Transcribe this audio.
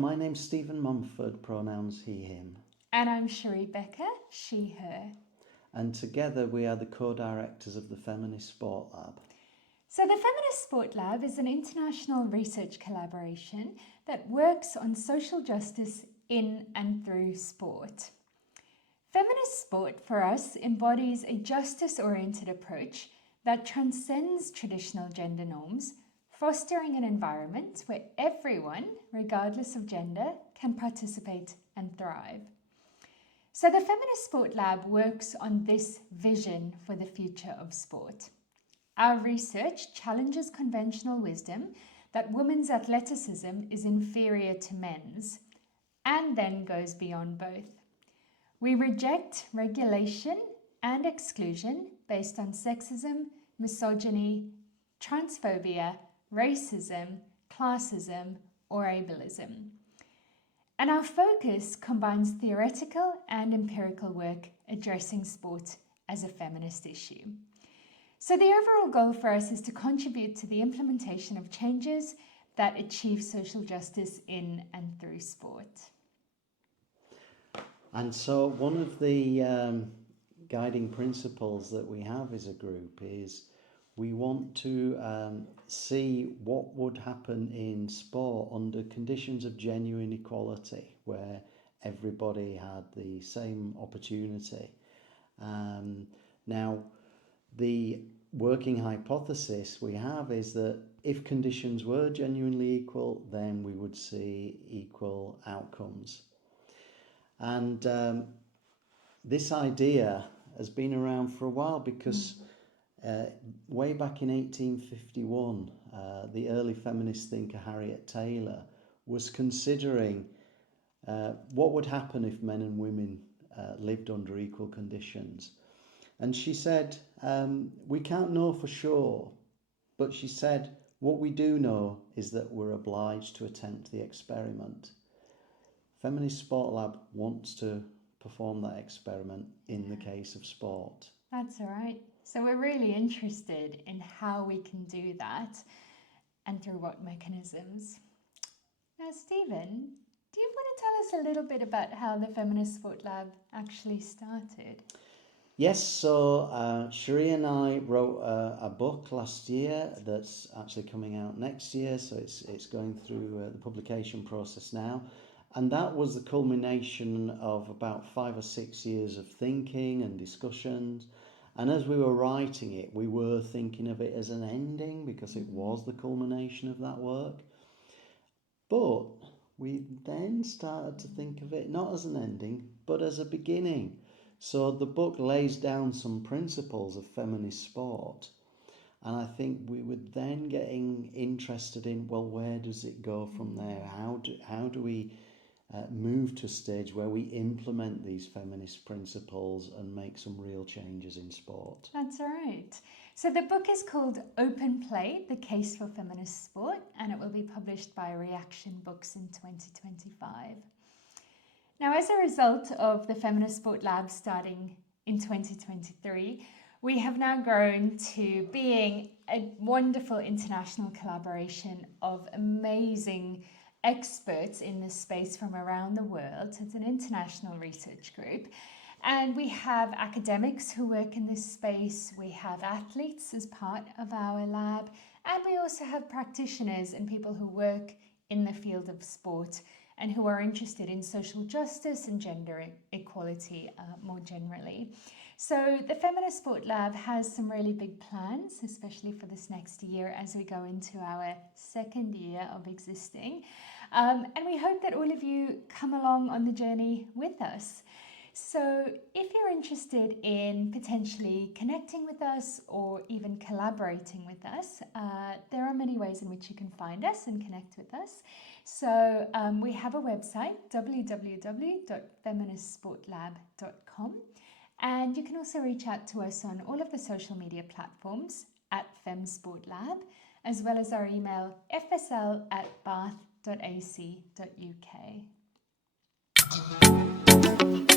my name's Stephen Mumford, pronouns he, him. And I'm Sheree Bekker, she, her. And together we are the co-directors of the Feminist Sport Lab. So the Feminist Sport Lab is an international research collaboration that works on social justice in and through sport. Feminist sport for us embodies a justice-oriented approach that transcends traditional gender norms, fostering an environment where everyone, regardless of gender, can participate and thrive. So the Feminist Sport Lab works on this vision for the future of sport. Our research challenges conventional wisdom that women's athleticism is inferior to men's, and then goes beyond both. We reject regulation and exclusion based on sexism, misogyny, transphobia, racism, classism, or ableism. And our focus combines theoretical and empirical work addressing sport as a feminist issue. So the overall goal for us is to contribute to the implementation of changes that achieve social justice in and through sport. And so one of the guiding principles that we have as a group is we want to see what would happen in sport under conditions of genuine equality, where everybody had the same opportunity. Now, the working hypothesis we have is that if conditions were genuinely equal, then we would see equal outcomes. And this idea has been around for a while because way back in 1851, the early feminist thinker Harriet Taylor was considering what would happen if men and women lived under equal conditions. And she said, we can't know for sure, but she said, what we do know is that we're obliged to attempt the experiment. Feminist Sport Lab wants to perform that experiment in the case of sport. That's all right. So we're really interested in how we can do that and through what mechanisms. Now, Stephen, do you want to tell us a little bit about how the Feminist Sport Lab actually started? Yes, so Sheree and I wrote a book last year that's actually coming out next year, so it's going through the publication process now. And that was the culmination of about 5 or 6 years of thinking and discussions. And as we were writing it, we were thinking of it as an ending because it was the culmination of that work. But we then started to think of it not as an ending, but as a beginning. So the book lays down some principles of feminist sport. And I think we were then getting interested in, well, where does it go from there? How do we move to a stage where we implement these feminist principles and make some real changes in sport? That's right. So the book is called Open Play, The Case for Feminist Sport, and it will be published by Reaction Books in 2025. Now, as a result of the Feminist Sport Lab starting in 2023, we have now grown to being a wonderful international collaboration of amazing experts in this space from around the world. It's an international research group. And we have academics who work in this space. We have athletes as part of our lab. And we also have practitioners and people who work in the field of sport and who are interested in social justice and gender equality more generally. So the Feminist Sport Lab has some really big plans, especially for this next year as we go into our second year of existing. And we hope that all of you come along on the journey with us. So if you're interested in potentially connecting with us or even collaborating with us, there are many ways in which you can find us and connect with us. So we have a website, www.feministsportlab.com. And you can also reach out to us on all of the social media platforms at FemSportLab, as well as our email fsl@bath.ac.uk.